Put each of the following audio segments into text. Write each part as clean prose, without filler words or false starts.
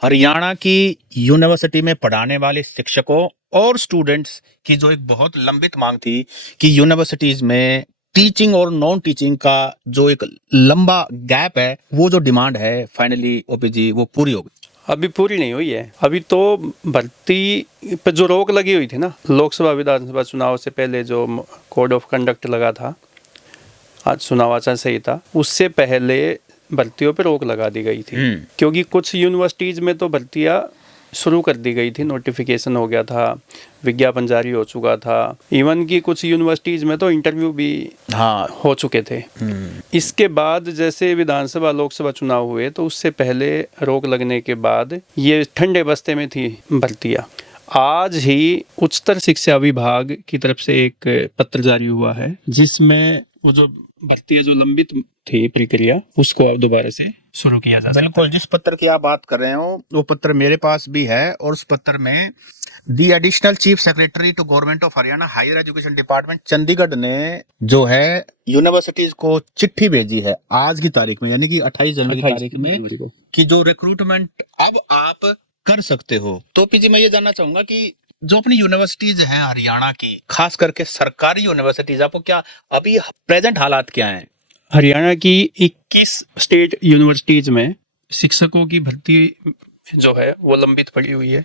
हरियाणा की यूनिवर्सिटी में पढ़ाने वाले शिक्षकों और स्टूडेंट्स की जो एक बहुत लंबित मांग थी कि यूनिवर्सिटीज में टीचिंग और नॉन टीचिंग का जो एक लंबा गैप है, वो जो डिमांड है फाइनली ओपीजी वो पूरी हो गई। अभी पूरी नहीं हुई है। अभी तो भर्ती पे जो रोक लगी हुई थी ना, लोकसभा विधानसभा चुनाव से पहले जो कोड ऑफ कंडक्ट लगा था, आज चुनाव आचार संहिता, उससे पहले भर्तियों पे रोक लगा दी गई थी। क्योंकि कुछ यूनिवर्सिटीज में तो भर्तियां शुरू कर दी गई थी, नोटिफिकेशन हो गया था, विज्ञापन जारी हो चुका था, इवन की कुछ यूनिवर्सिटीज में तो इंटरव्यू भी हो चुके थे। इसके बाद जैसे विधानसभा लोकसभा चुनाव हुए तो उससे पहले रोक लगने के बाद ये ठंडे बस्ते में थी भर्तियां। आज ही उच्चतर शिक्षा विभाग की तरफ से एक पत्र जारी हुआ है जिसमें वो जो भर्तियां जो लंबित थी प्रक्रिया, उसको अब दोबारा से शुरू किया जा सकता है। बिल्कुल, जिस पत्र की आप बात कर रहे हो वो पत्र मेरे पास भी है, और उस पत्र में the additional chief secretary to government of Haryana higher education department Chandigarh ने जो है यूनिवर्सिटीज को चिट्ठी भेजी है आज की तारीख में, यानी कि 28 जनवरी की तारीख में, कि जो रिक्रूटमेंट अब आप कर सकते हो। तो पीजी मैं ये जानना चाहूंगा कि जो अपनी यूनिवर्सिटीज है हरियाणा की, खास करके सरकारी यूनिवर्सिटीज, आपको क्या अभी प्रेजेंट हालात क्या हैं? हरियाणा की 21 स्टेट यूनिवर्सिटीज में शिक्षकों की भर्ती जो है वो लंबित पड़ी हुई है।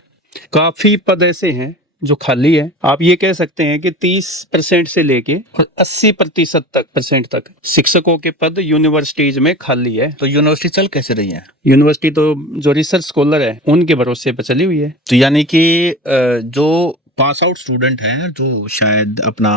काफी पद ऐसे हैं जो खाली है। आप ये कह सकते हैं कि 30% से लेके 80% तक शिक्षकों के पद यूनिवर्सिटीज में खाली है। तो यूनिवर्सिटी चल कैसे रही है? यूनिवर्सिटी तो जो रिसर्च स्कॉलर है उनके भरोसे पर चली हुई है। तो यानी कि जो पास आउट स्टूडेंट हैं जो शायद अपना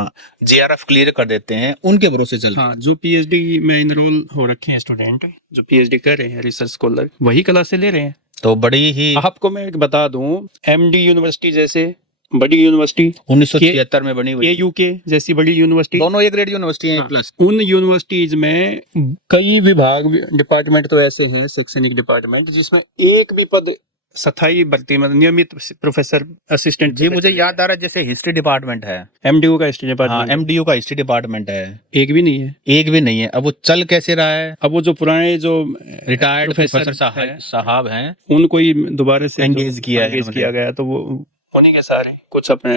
जेआरएफ क्लियर कर देते हैं, उनके भरोसे चल रही है। हाँ, जो पीएचडी में इनरोल हो रखे हैं स्टूडेंट, जो पीएचडी कर रहे हैं रिसर्च स्कॉलर, वही क्लासें ले रहे हैं। तो बड़ी ही आपको मैं बता दूं, एमडी यूनिवर्सिटी जैसे बड़ी यूनिवर्सिटी 1973 में बनी हुई, एयूके जैसी बड़ी यूनिवर्सिटी, दोनों ए ग्रेड यूनिवर्सिटी हैं। प्लस उन यूनिवर्सिटीज में कई विभाग डिपार्टमेंट तो ऐसे हैं, शैक्षणिक डिपार्टमेंट, जिसमें एक भी पद स्थायी भर्ती में नियमित प्रोफेसर असिस्टेंट। जी, मुझे याद आ रहा है जैसे हिस्ट्री डिपार्टमेंट है, एमडीयू का हिस्ट्री डिपार्टमेंट, एमडीयू का हिस्ट्री डिपार्टमेंट है, एक भी नहीं है। एक भी नहीं है। अब वो चल कैसे रहा है? अब वो जो पुराने जो रिटायर्ड प्रोफेसर साहब हैं, उनको ही दोबारा से एंगेज किया गया, तो वो उन्हीं के सारे कुछ अपने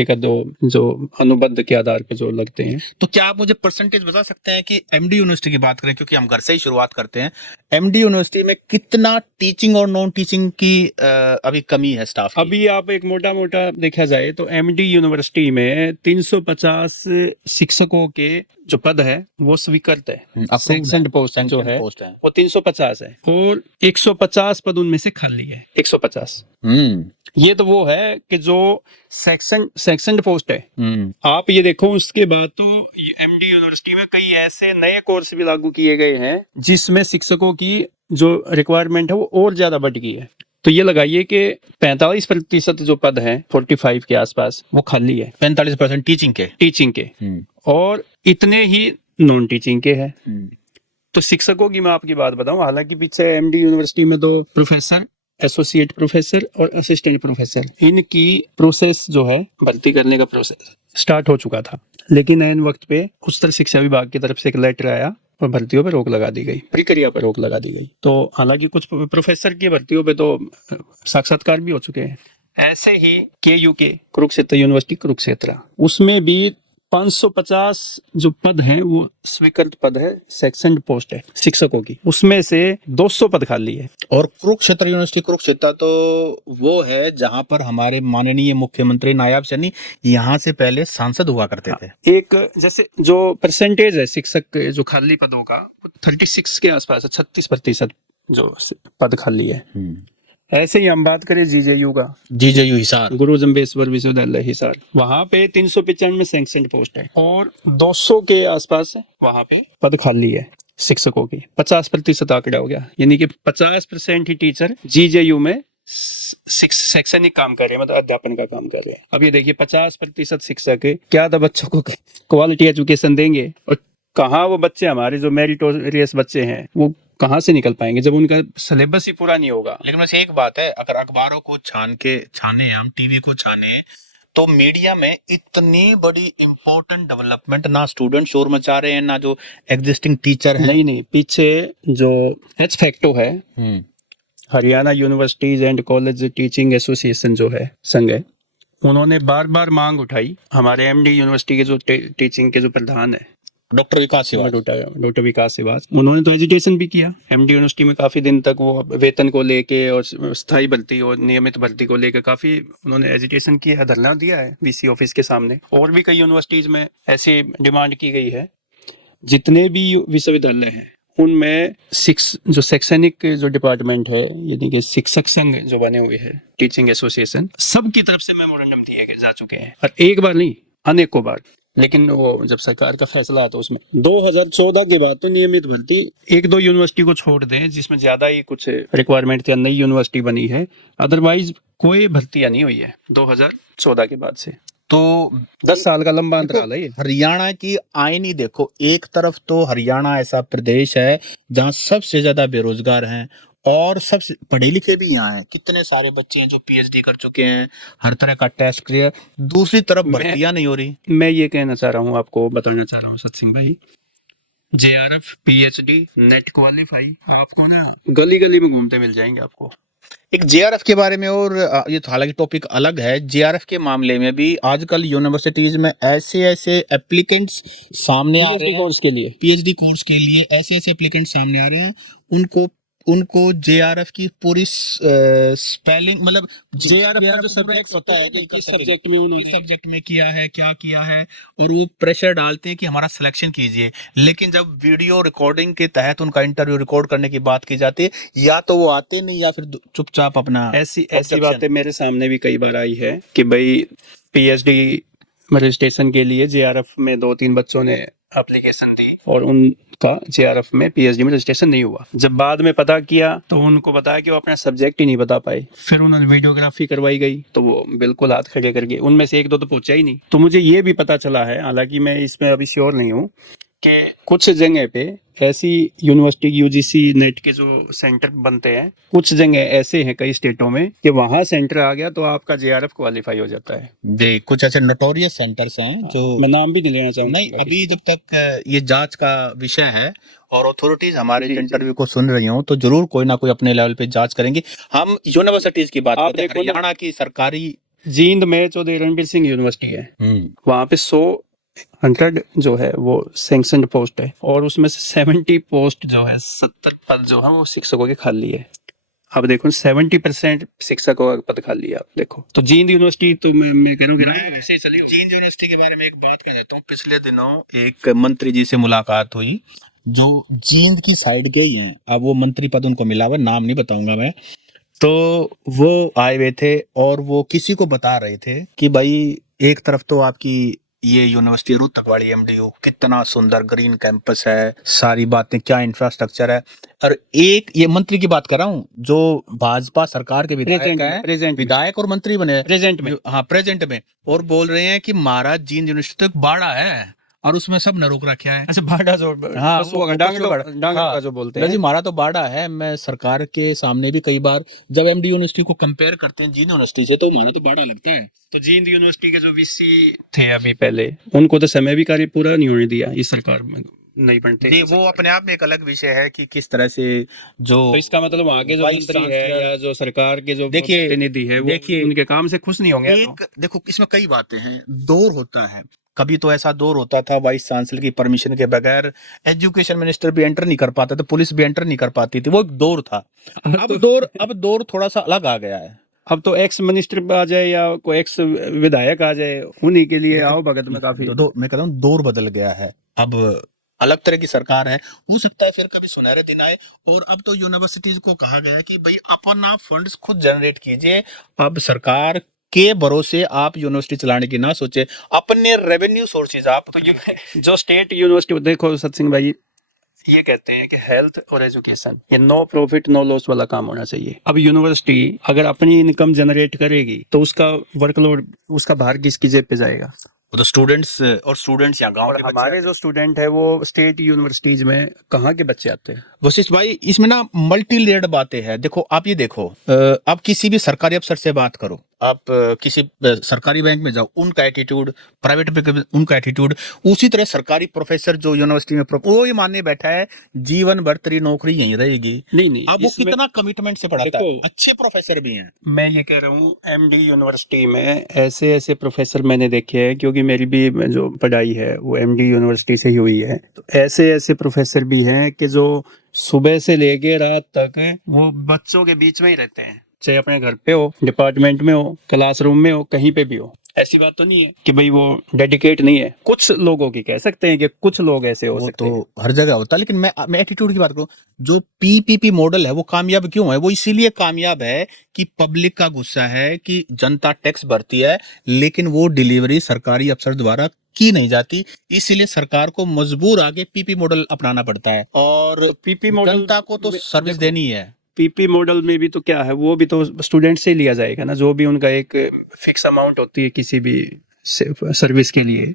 एक दो जो अनुबंध के आधार पर जो लगते हैं। तो क्या आप मुझे परसेंटेज बता सकते हैं कि एमडी यूनिवर्सिटी की बात करें, क्योंकि हम घर से ही शुरुआत करते हैं, एमडी यूनिवर्सिटी में कितना टीचिंग और नॉन टीचिंग की अभी कमी है स्टाफ की? अभी आप एक मोटा देखा जाए तो एमडी यूनिवर्सिटी में 350 शिक्षकों के जो पद है वो स्वीकृत है। सैंक्शनड पोस्ट जो है वो 350 है, और 150 पद उनमें से खाली है। 150 ये तो वो है कि जो सेक्शन पोस्ट है। आप ये देखो, उसके बाद तो एमडी यूनिवर्सिटी में कई ऐसे नए कोर्स भी लागू किए गए हैं जिसमें शिक्षकों की जो रिक्वायरमेंट है वो और ज्यादा बढ़ गई है। तो ये लगाइए कि 45% जो पद हैं 45 के आसपास वो खाली है। 45% टीचिंग के और इतने ही नॉन टीचिंग के हैं। तो शिक्षकों की मैं आपकी बात बताऊं, हालांकि पीछे एमडी यूनिवर्सिटी में तो प्रोफेसर, एसोसिएट प्रोफेसर और असिस्टेंट प्रोफेसर, इनकी प्रोसेस जो है भर्ती करने का प्रोसेस स्टार्ट हो चुका था, लेकिन ऐन वक्त पे उच्चतर शिक्षा विभाग की तरफ से एक लेटर आया और भर्तियों पर रोक लगा दी गई, प्रक्रिया पर रोक लगा दी गई। तो हालांकि कुछ प्रोफेसर की भर्तियों पे तो साक्षात्कार भी हो चुके हैं। ऐसे ही KUK कुरुक्षेत्र यूनिवर्सिटी कुरुक्षेत्र, उसमें भी 550 जो पद हैं वो स्वीकृत पद है, सेक्शन पोस्ट है शिक्षकों की, उसमें से 200 पद खाली है। और कुरुक्षेत्र यूनिवर्सिटी कुरुक्षेत्र तो वो है जहां पर हमारे माननीय मुख्यमंत्री नायब सैनी यहाँ से पहले सांसद हुआ करते थे। एक जैसे जो परसेंटेज है शिक्षक जो खाली पदों का 36 के आसपास है, 36% जो पद खाली है। ऐसे ही हम बात करें जीजेयू का, जीजेयू हिसार, गुरु जम्बेश्वर विश्वविद्यालय हिसार, वहां पे 395 सैंक्शनड पोस्ट है और 200 के आसपास वहां पे पद खाली है शिक्षकों की। 50% आंकड़ा हो गया, यानी कि 50% ही टीचर जीजेयू में शैक्षणिक काम कर रहे हैं, मतलब अध्यापन का काम कर रहे हैं। अब ये देखिए 50% शिक्षक क्या तो बच्चों को क्वालिटी एजुकेशन देंगे, और कहाँ वो बच्चे हमारे जो मेरिटोरियस बच्चे हैं वो कहाँ से निकल पाएंगे जब उनका सिलेबस ही पूरा नहीं होगा। लेकिन वैसे एक बात है, अगर अखबारों को छाने हम टीवी को छाने, तो मीडिया में इतनी बड़ी इंपॉर्टेंट डेवलपमेंट ना स्टूडेंट शोर मचा रहे हैं, ना जो एग्जिस्टिंग टीचर है। नहीं, पीछे जो एच फैक्टो है Haryana universities and college teaching association जो है संघ है, उन्होंने बार बार मांग उठाई। हमारे एमडी यूनिवर्सिटी के जो टीचिंग के जो प्रधान है डॉक्टर विकास श्रीवास्तव, डॉक्टर विकास श्रीवास्तव, उन्होंने तो एजुटेशन भी किया एमडी यूनिवर्सिटी में काफी दिन तक। वो वेतन को लेके और स्थायी भर्ती और नियमित भर्ती को लेकर काफी उन्होंने एजुटेशन किया है, धरना दिया है वीसी ऑफिस के सामने। और भी कई यूनिवर्सिटीज में ऐसी डिमांड की गई है। जितने भी विश्वविद्यालय हैं उनमें जो शैक्षणिक जो डिपार्टमेंट है, यानी कि शिक्षक संघ जो बने हुए हैं, टीचिंग एसोसिएशन, सबकी तरफ से मेमोरेंडम दिए जा चुके हैं, और एक बार नहीं अनेकों बार। लेकिन वो जब सरकार का फैसला आता है उसमें 2014 के बाद तो नियमित भर्ती एक दो यूनिवर्सिटी को छोड़ दें जिसमें ज्यादा ही कुछ रिक्वायरमेंट थी, नई यूनिवर्सिटी बनी है, अदरवाइज कोई भर्तियां नहीं हुई है 2014 के बाद से। तो 10 साल का लंबा अंतराल है ये। हरियाणा की आईनी देखो, एक तरफ तो हरियाणा ऐसा प्रदेश है जहाँ सबसे ज्यादा बेरोजगार हैं और सबसे पढ़े लिखे भी यहाँ हैं। कितने सारे बच्चे हैं जो पीएचडी कर चुके हैं, हर तरह का टेस्ट क्लियर। दूसरी तरफ भर्तियां नहीं हो रही। मैं ये कहना चाह रहा हूँ, आपको बताना चाह रहा हूँ सत सिंह भाई, जेआरएफ, पीएचडी, नेट क्वालिफाई आपको ना गली गली में घूमते मिल जाएंगे आपको। एक जेआरएफ के बारे में, और ये तो हालांकि टॉपिक अलग है, जेआरएफ के मामले में भी आजकल यूनिवर्सिटीज में ऐसे ऐसे एप्लीकेंट्स सामने आ रहे हैं कोर्स के लिए, पीएचडी कोर्स के लिए ऐसे ऐसे एप्लीकेंट सामने आ रहे हैं, उनको जेआरएफ की पूरी स्पेलिंग, मतलब जेआरएफ का जो सब्जेक्ट होता है कि किस सब्जेक्ट में उन्होंने सब्जेक्ट में किया है, क्या किया है, और वो प्रेशर डालते हैं कि हमारा सिलेक्शन कीजिए। लेकिन जब वीडियो रिकॉर्डिंग के तहत उनका इंटरव्यू रिकॉर्ड करने की बात की जाती है, या तो वो आते नहीं या फिर चुपचाप अपना। ऐसी बातें मेरे सामने भी कई बार आई है कि भाई पीएचडी रजिस्ट्रेशन के लिए जेआरएफ में 2-3 बच्चों ने एप्लीकेशन दी और उनका जेआरएफ में पीएचडी में रजिस्ट्रेशन नहीं हुआ। जब बाद में पता किया तो उनको बताया कि वो अपना सब्जेक्ट ही नहीं बता पाए। फिर उन्होंने वीडियोग्राफी करवाई गई तो वो बिल्कुल हाथ खड़े करके, उनमें से एक दो तो पहुंचा ही नहीं। तो मुझे ये भी पता चला है, हालांकि मैं इसमें अभी श्योर नहीं हूँ, कि कुछ जगह पे ऐसी यूनिवर्सिटी यूजीसी नेट के जो सेंटर बनते हैं, कुछ जगह ऐसे हैं कई स्टेटों में कि वहां सेंटर आ गया तो आपका जेआरएफ क्वालिफाई हो जाता है। जी, कुछ ऐसे नोटोरियस सेंटर्स हैं जो मैं नाम भी नहीं लेना चाहूंगा। नहीं, अभी जब तक ये जांच का विषय है और अथॉरिटीज हमारे इंटरव्यू को सुन रही हो तो जरूर कोई ना कोई अपने लेवल पे जांच करेंगे। हम यूनिवर्सिटीज की बात करते हैं, हरियाणा की सरकारी जींद में चौधरी रणबीर सिंह यूनिवर्सिटी है, वहां पे 100 जो है वो सैंक्शनड पोस्ट है और उसमें से 70 पोस्ट जो है, 70 पद जो है वो शिक्षकों के खाली है। अब देखो 70% शिक्षकों का पद खाली है। आप देखो तो जींद यूनिवर्सिटी तो मैं कह रहा हूँ ऐसे ही चली। जींद यूनिवर्सिटी के बारे में एक बात कह देता हूँ। पिछले दिनों एक मंत्री जी से मुलाकात हुई जो जींद की साइड के ही हैं। अब वो मंत्री पद उनको मिला हुआ, नाम नहीं बताऊंगा मैं। तो वो आए हुए थे और वो किसी को बता रहे थे कि भाई एक तरफ तो आपकी ये यूनिवर्सिटी रोहतकवाड़ी एमडीयू, कितना सुंदर ग्रीन कैंपस है, सारी बातें, क्या इंफ्रास्ट्रक्चर है। और एक ये मंत्री की बात कर रहा हूँ जो भाजपा सरकार के विधायक हैं, विधायक और मंत्री बने प्रेजेंट में, हाँ प्रेजेंट में, और बोल रहे हैं कि महाराज जींद यूनिवर्सिटी तो एक बाड़ा है और उसमें सब ने रोक रखा है। अच्छा, बाड़ा जो, हाँ, डांगलों जो बोलते हैं जी, हमारा तो बाड़ा है। मैं सरकार के सामने भी कई बार जब एमडी यूनिवर्सिटी को कंपेयर करते हैं जींद यूनिवर्सिटी से तो हमारा तो बाड़ा लगता है। तो जींद यूनिवर्सिटी के जो वीसी थे अभी पहले, उनको तो समय भी कार्य पूरा नहीं होने दिया इस सरकार में, नहीं बनते। जी, वो अपने आप में एक अलग विषय है कि किस तरह से जो, तो इसका मतलब वहाँ के जो मंत्री है या जो सरकार के जो प्रतिनिधि है, वो उनके काम से खुश नहीं होंगे। एक देखो इसमें कई बातें हैं। दौर होता है, कभी तो ऐसा दौर होता था वाइस चांसलर की परमिशन के बगैर एजुकेशन मिनिस्टर भी एंटर नहीं कर पाता था, पुलिस भी एंटर नहीं कर पाती थी। वो एक दौर था। अब दौर थोड़ा सा अलग आ गया है। अब तो एक्स मिनिस्टर आ जाए या कोई एक्स विधायक आ जाए, उन्हीं के लिए आओ भगत में काफी मैं कहता हूँ दौर बदल गया है। अब अलग तरह की सरकार है, हो सकता है फिर कभी सुनहरे दिन आए। और अब तो यूनिवर्सिटीज को कहा गया है कि भाई अपना फंड्स खुद जनरेट कीजिए। अब सरकार के भरोसे आप यूनिवर्सिटी चलाने की ना सोचे, अपने रेवेन्यू सोर्सेज आप तो जो स्टेट यूनिवर्सिटी देखो सत सिंह भाई, ये कहते हैं कि हेल्थ और एजुकेशन ये नो प्रॉफिट नो लॉस वाला काम होना चाहिए। अब यूनिवर्सिटी अगर अपनी इनकम जनरेट करेगी तो उसका वर्कलोड, उसका भार किसकी जेब पे जाएगा? तो स्टूडेंट्स या गांव के हमारे जो स्टूडेंट है वो स्टेट यूनिवर्सिटीज में कहाँ के बच्चे आते हैं? वशिष्ठ भाई, इसमें ना मल्टी लेयर्ड बातें हैं। देखो आप ये देखो, अब किसी भी सरकारी अफसर से बात करो, आप किसी सरकारी बैंक में जाओ, उनका एटीट्यूड, प्राइवेट बैंक में उनका एटीट्यूड, उसी तरह सरकारी प्रोफेसर जो यूनिवर्सिटी में वो ये मानने बैठा है जीवन भर तेरी नौकरी यहीं रहेगी। नहीं अब वो इसमें कितना कमिटमेंट से पढ़ाता है, देखो, अच्छे प्रोफेसर भी हैं। मैं ये कह रहा हूँ एमडी यूनिवर्सिटी में ऐसे ऐसे प्रोफेसर मैंने देखे हैं, क्योंकि मेरी भी जो पढ़ाई है वो एमडी यूनिवर्सिटी से ही हुई है। तो ऐसे ऐसे प्रोफेसर भी हैं कि जो सुबह से लेके रात तक वो बच्चों के बीच में ही रहते हैं, चाहे अपने घर पे हो, डिपार्टमेंट में हो, क्लासरूम में हो, कहीं पे भी हो। ऐसी बात तो नहीं है कि भाई वो डेडिकेट नहीं है। कुछ लोगों की कह सकते हैं कि कुछ लोग ऐसे हो वो सकते तो हैं। हर जगह होता है, लेकिन मैं एटीट्यूड की बात करूं, जो पीपीपी मॉडल है वो कामयाब क्यों है? वो इसीलिए कामयाब है कि पब्लिक का गुस्सा है कि जनता टैक्स भरती है, लेकिन वो डिलीवरी सरकारी अफसर द्वारा की नहीं जाती, इसीलिए सरकार को मजबूर आके पीपी मॉडल अपनाना पड़ता है, और पीपी मॉडल जनता को तो में सर्विस देखो, देनी है। पीपी मॉडल में भी तो क्या है, वो भी तो स्टूडेंट से ही लिया जाएगा ना, जो भी उनका एक फिक्स अमाउंट होती है किसी भी सर्विस के लिए।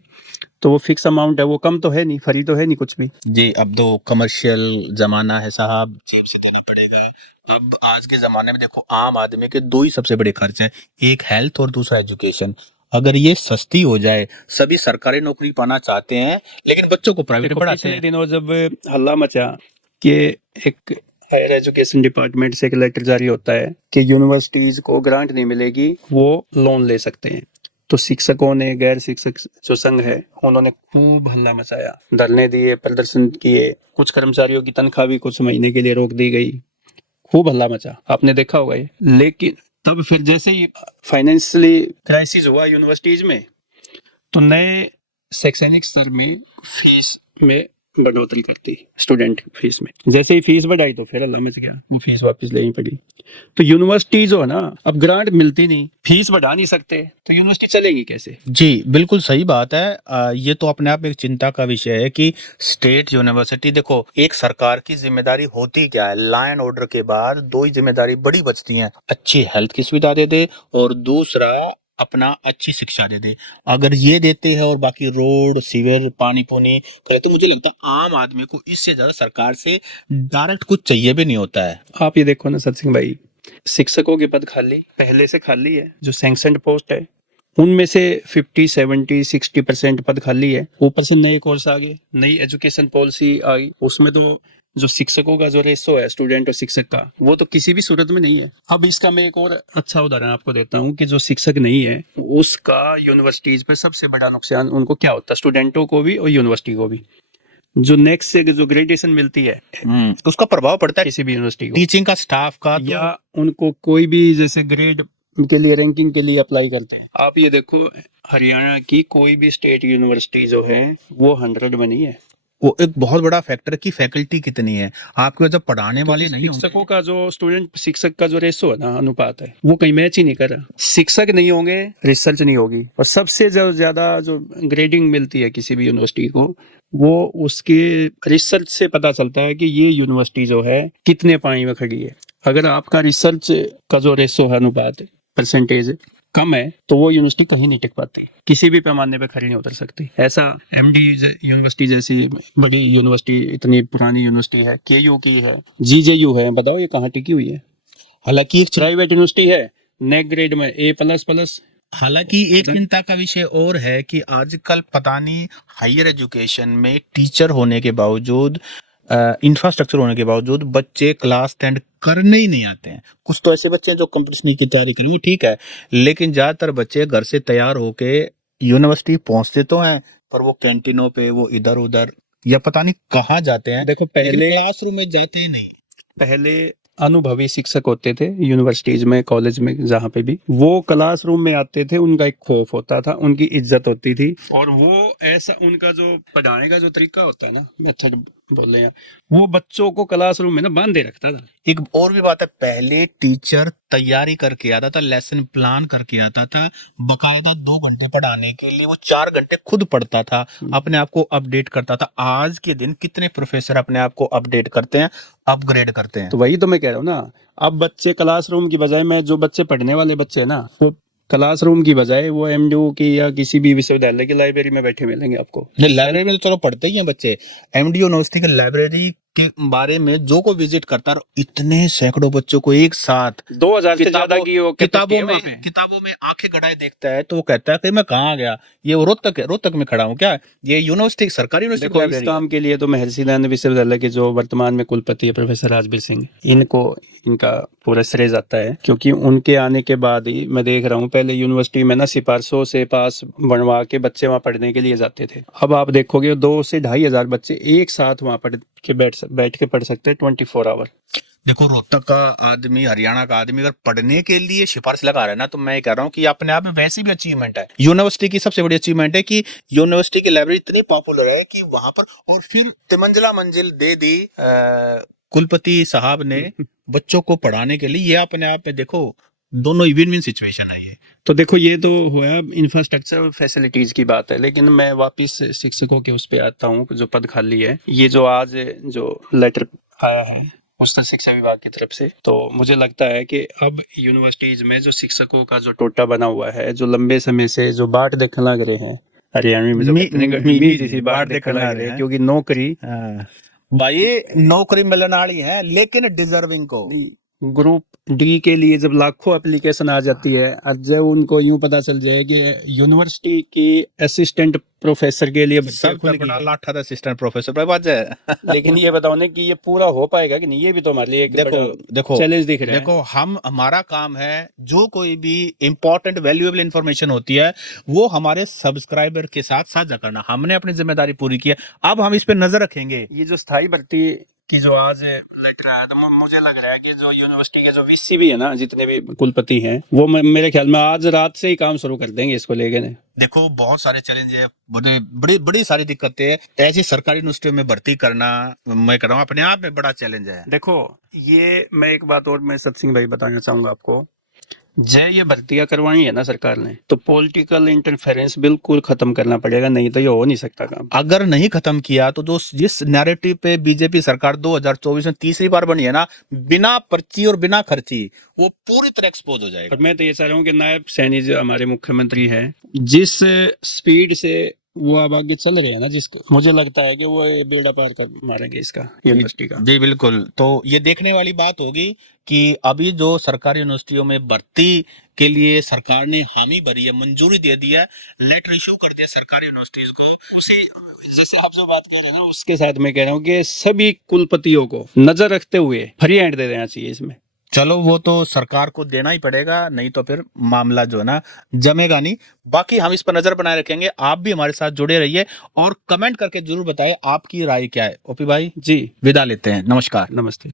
तो वो फिक्स अमाउंट है, वो कम तो है नहीं, फ्री तो है नहीं कुछ भी। जी, अब तो कमर्शियल जमाना है साहब, जेब से देना पड़ेगा। अब आज के जमाने में देखो, आम आदमी के दो ही सबसे बड़े खर्च हैं, एक हेल्थ और दूसरा एजुकेशन। अगर ये सस्ती हो जाए, सभी सरकारी नौकरी पाना चाहते हैं लेकिन बच्चों को प्राइवेट देखो, पढ़ाते पिछले हैं। दिनों जब हल्ला मचा कि एक हायर एजुकेशन डिपार्टमेंट से एक लेटर जारी होता है कि यूनिवर्सिटीज को ग्रांट नहीं मिलेगी, वो लोन ले सकते हैं, तो शिक्षकों ने, गैर शिक्षक जो संघ है, उन्होंने खूब हल्ला मचाया, धरने दिए, प्रदर्शन किए, कुछ कर्मचारियों की तनख्वाह भी कुछ महीने के लिए रोक दी गई, खूब हल्ला मचा, आपने देखा होगा ये। लेकिन तब फिर जैसे ही फाइनेंशियली क्राइसिस हुआ यूनिवर्सिटीज में, तो नए शैक्षणिक स्तर में फीस में बढ़ोतरी करती, स्टूडेंट फीस में। जैसे ही फीस बढ़ाई तो फिर हल्ला मच गया, वो फीस वापस लेनी पड़ी। तो यूनिवर्सिटी जो है ना, अब ग्रांट मिलती नहीं, फीस बढ़ा नहीं सकते, तो यूनिवर्सिटी चलेगी कैसे? जी, बिल्कुल सही बात है। ये तो अपने आप में एक चिंता का विषय है कि स्टेट यूनिवर्सिटी, देखो एक सरकार की जिम्मेदारी होती क्या है, लॉ एंड ऑर्डर के बाद दो ही जिम्मेदारी बड़ी बचती हैं, अच्छी हेल्थ की सुविधा दे दे और दूसरा अपना अच्छी शिक्षा दे दे। अगर ये देते हैं और बाकी रोड, सीवर, पानी पुनी करे, तो मुझे लगता है आम आदमी को इससे ज्यादा सरकार से डायरेक्ट कुछ चाहिए भी नहीं होता है। आप ये देखो ना सत्सिंह भाई, शिक्षकों के पद खाली पहले से खाली है, जो सैंक्शनड पोस्ट है उनमें से 50, 70, 60% पद खाली है। ऊपर से नए कोर्स आ गए, नई एजुकेशन पॉलिसी आई, उसमें तो जो शिक्षकों का जो रेशो है स्टूडेंट और शिक्षक का, वो तो किसी भी सूरत में नहीं है। अब इसका मैं एक और अच्छा उदाहरण आपको देता हूँ कि जो शिक्षक नहीं है उसका यूनिवर्सिटीज पे सबसे बड़ा नुकसान उनको क्या होता है, स्टूडेंटों को भी और यूनिवर्सिटी को भी। जो नेक्स्ट से जो ग्रेजुएशन मिलती है उसका प्रभाव पड़ता है किसी भी यूनिवर्सिटी को, टीचिंग का स्टाफ का, तो या उनको कोई भी जैसे ग्रेड के लिए, रैंकिंग के लिए अप्लाई करते हैं। आप ये देखो, हरियाणा की कोई भी स्टेट यूनिवर्सिटी जो है वो 100 में नहीं है। वो एक बहुत बड़ा फैक्टर की फैकल्टी कितनी है, आपके जब पढ़ाने वाले नहीं होंगे। शिक्षकों का जो स्टूडेंट शिक्षक का जो रेशो है ना, अनुपात है, वो कहीं मैच ही नहीं कर रहा। शिक्षक नहीं होंगे, रिसर्च नहीं होगी, और सबसे जो ज्यादा जो ग्रेडिंग मिलती है किसी भी यूनिवर्सिटी को, वो उसके रिसर्च से पता चलता है कि ये यूनिवर्सिटी जो है कितने पानी में खड़ी है। अगर आपका रिसर्च का जो रेशो है, अनुपात, परसेंटेज कम है, तो वो यूनिवर्सिटी कहीं नहीं टिक पाती, किसी भी पैमाने पे खड़ी नहीं उतर सकती। ऐसा एमडी यूनिवर्सिटी जैसी बड़ी यूनिवर्सिटी, इतनी पुरानी यूनिवर्सिटी है, केयू की है, जीजेयू है, बताओ ये कहाँ टिकी हुई है? हालांकि एक प्राइवेट यूनिवर्सिटी है, नेक ग्रेड में A++। हालांकि एक चिंता का विषय और है कि आजकल पता नहीं हायर एजुकेशन में टीचर होने के बावजूद, इंफ्रास्ट्रक्चर होने के बावजूद बच्चे क्लास अटेंड करने ही नहीं आते हैं। कुछ तो ऐसे बच्चे हैं जो कंपटीशन की तैयारी करेंगे, ठीक है, लेकिन ज्यादातर बच्चे घर से तैयार होके यूनिवर्सिटी पहुंचते तो हैं, पर वो कैंटीनों पे, वो इधर उधर या पता नहीं कहाँ जाते हैं, देखो, लेकिन पहले क्लासरूम में जाते ही नहीं। पहले अनुभवी शिक्षक होते थे यूनिवर्सिटीज में, कॉलेज में, जहाँ पे भी, वो क्लासरूम में आते थे, उनका एक खौफ होता था, उनकी इज्जत होती थी, और वो ऐसा उनका जो पढ़ाने का जो तरीका होता है ना, मेथड बोले हैं, वो बच्चों को क्लासरूम में ना बांधे रखता था। एक और भी बात है, पहले टीचर तैयारी करके आता था, लेसन प्लान करके आता था, बकायदा 2 घंटे पढ़ाने के लिए वो 4 घंटे खुद पढ़ता था, अपने आप को अपडेट करता था। आज के दिन कितने प्रोफेसर अपने आप को अपडेट करते हैं, अपग्रेड करते हैं? तो वही तो मैं कह रहा हूँ ना, अब बच्चे क्लासरूम की बजाय, मैं जो बच्चे पढ़ने वाले बच्चे हैं ना, वो क्लासरूम की बजाय वो एमडीयू की या किसी भी विश्वविद्यालय की लाइब्रेरी में बैठे मिलेंगे आपको। नहीं, लाइब्रेरी में तो चलो पढ़ते ही हैं बच्चे, एमडी यूनिवर्सिटी की लाइब्रेरी के बारे में जो को विजिट करता है, इतने सैकड़ों बच्चों को एक साथ 2000 से ज्यादा की वो capacity है वहाँ पे। किताबों में आंखें गड़ाए देखता है, तो वो कहता है कि मैं कहाँ गया, ये वो रोहतक में खड़ा हूँ क्या, ये यूनिवर्सिटी सरकारी यूनिवर्सिटी देखो इस काम के लिए तो महर्षि दयानंद विश्वविद्यालय के जो वर्तमान में कुलपति है प्रोफेसर राजबीर सिंह, इनको इनका पूरा श्रेय जाता है, क्योंकि उनके आने के बाद ही मैं देख रहा हूँ, पहले यूनिवर्सिटी में ना सिफारिशों से पास बनवा के बच्चे वहाँ पढ़ने के लिए जाते थे। अब आप देखोगे 2 से 2,500 बच्चे एक साथ वहाँ बैठ के पढ़ सकते हैं 24 आवर। देखो रोहतक का आदमी, हरियाणा का आदमी अगर पढ़ने के लिए सिफारिश लगा रहा है ना, तो मैं कह रहा हूँ कि अपने आप में वैसी भी अचीवमेंट है। यूनिवर्सिटी की सबसे बड़ी अचीवमेंट है कि यूनिवर्सिटी की लाइब्रेरी इतनी पॉपुलर है कि वहां पर, और फिर तिमंजिला मंजिल दे दी कुलपति साहब ने बच्चों को पढ़ाने के लिए। ये अपने आप में देखो दोनों विन विन सिचुएशन है ये। तो देखो ये तो हुआ इंफ्रास्ट्रक्चर और फैसिलिटीज की बात है, लेकिन मैं वापस शिक्षकों के उस पे आता हूँ जो पद खाली है। ये जो आज जो लेटर आया है उच्च शिक्षा विभाग की तरफ से, तो मुझे लगता है कि अब यूनिवर्सिटीज में जो शिक्षकों का जो टोटा बना हुआ है, जो लंबे समय से जो बाट देखने लग रहे हैं, हरियाणा में जो बाट देखने लग रहे हैं, क्योंकि नौकरी भाई नौकरी मिलने वाली है, लेकिन डिजर्विंग को ग्रुप डी के लिए जब लाखों एप्लीकेशन आ जाती है, जब उनको यूं पता चल जाए कि यूनिवर्सिटी की असिस्टेंट प्रोफेसर के लिए लाठा असिस्टेंट प्रोफेसर पर बात है। लेकिन ये बताओ ना कि ये पूरा हो पाएगा कि नहीं, ये भी तो हमारे लिए एक देखो चैलेंज दिख रहा है। देखो हमारा काम है, जो कोई भी इंपॉर्टेंट वैल्यूएबल इंफॉर्मेशन होती है वो हमारे सब्सक्राइबर के साथ साझा करना। हमने अपनी जिम्मेदारी पूरी की है, अब हम इस पे नजर रखेंगे। ये जो स्थायी भर्ती की जो आज लेटर आया, तो मुझे लग रहा है कि जो यूनिवर्सिटी के जो वीसी भी है ना, जितने भी कुलपति हैं, वो मेरे ख्याल में आज रात से ही काम शुरू कर देंगे इसको लेके। देखो बहुत सारे चैलेंज है, बड़ी सारी दिक्कतें हैं। ऐसी सरकारी यूनिवर्सिटी में भर्ती करना, मैं कह रहा हूँ, अपने आप में बड़ा चैलेंज है। देखो ये मैं एक बात और मैं सत्सिंह भाई बताना चाहूंगा आपको, जय ये भर्तियां करवाई है ना सरकार ने, तो पॉलिटिकल इंटरफेरेंस बिल्कुल खत्म करना पड़ेगा, नहीं तो ये हो नहीं सकता काम। अगर नहीं खत्म किया तो जो जिस नैरेटिव पे बीजेपी सरकार 2024 में तीसरी बार बनी है ना, बिना पर्ची और बिना खर्ची, वो पूरी तरह एक्सपोज हो जाएगा। और मैं तो ये चाह रहा हूँ कि नायब सैनी जो हमारे मुख्यमंत्री है, जिस स्पीड से वो अब आगे चल रहे हैं ना, जिसको मुझे लगता है कि वो बेड़ा पार कर मारेंगे इसका यूनिवर्सिटी का। जी बिल्कुल। तो ये देखने वाली बात होगी कि अभी जो सरकारी यूनिवर्सिटियों में भर्ती के लिए सरकार ने हामी भरी है, मंजूरी दे दी है, लेटर इशू कर दिया सरकारी यूनिवर्सिटीज को, उसी जैसे आप जो बात कह रहे हैं ना, उसके साथ मैं कह रहा हूँ कि सभी कुलपतियों को नजर रखते हुए फ्री हैंड दे देना चाहिए इसमें। चलो वो तो सरकार को देना ही पड़ेगा, नहीं तो फिर मामला जो है ना जमेगा नहीं। बाकी हम इस पर नजर बनाए रखेंगे। आप भी हमारे साथ जुड़े रहिए और कमेंट करके जरूर बताएं आपकी राय क्या है। ओपी भाई जी विदा लेते हैं, नमस्कार। नमस्ते।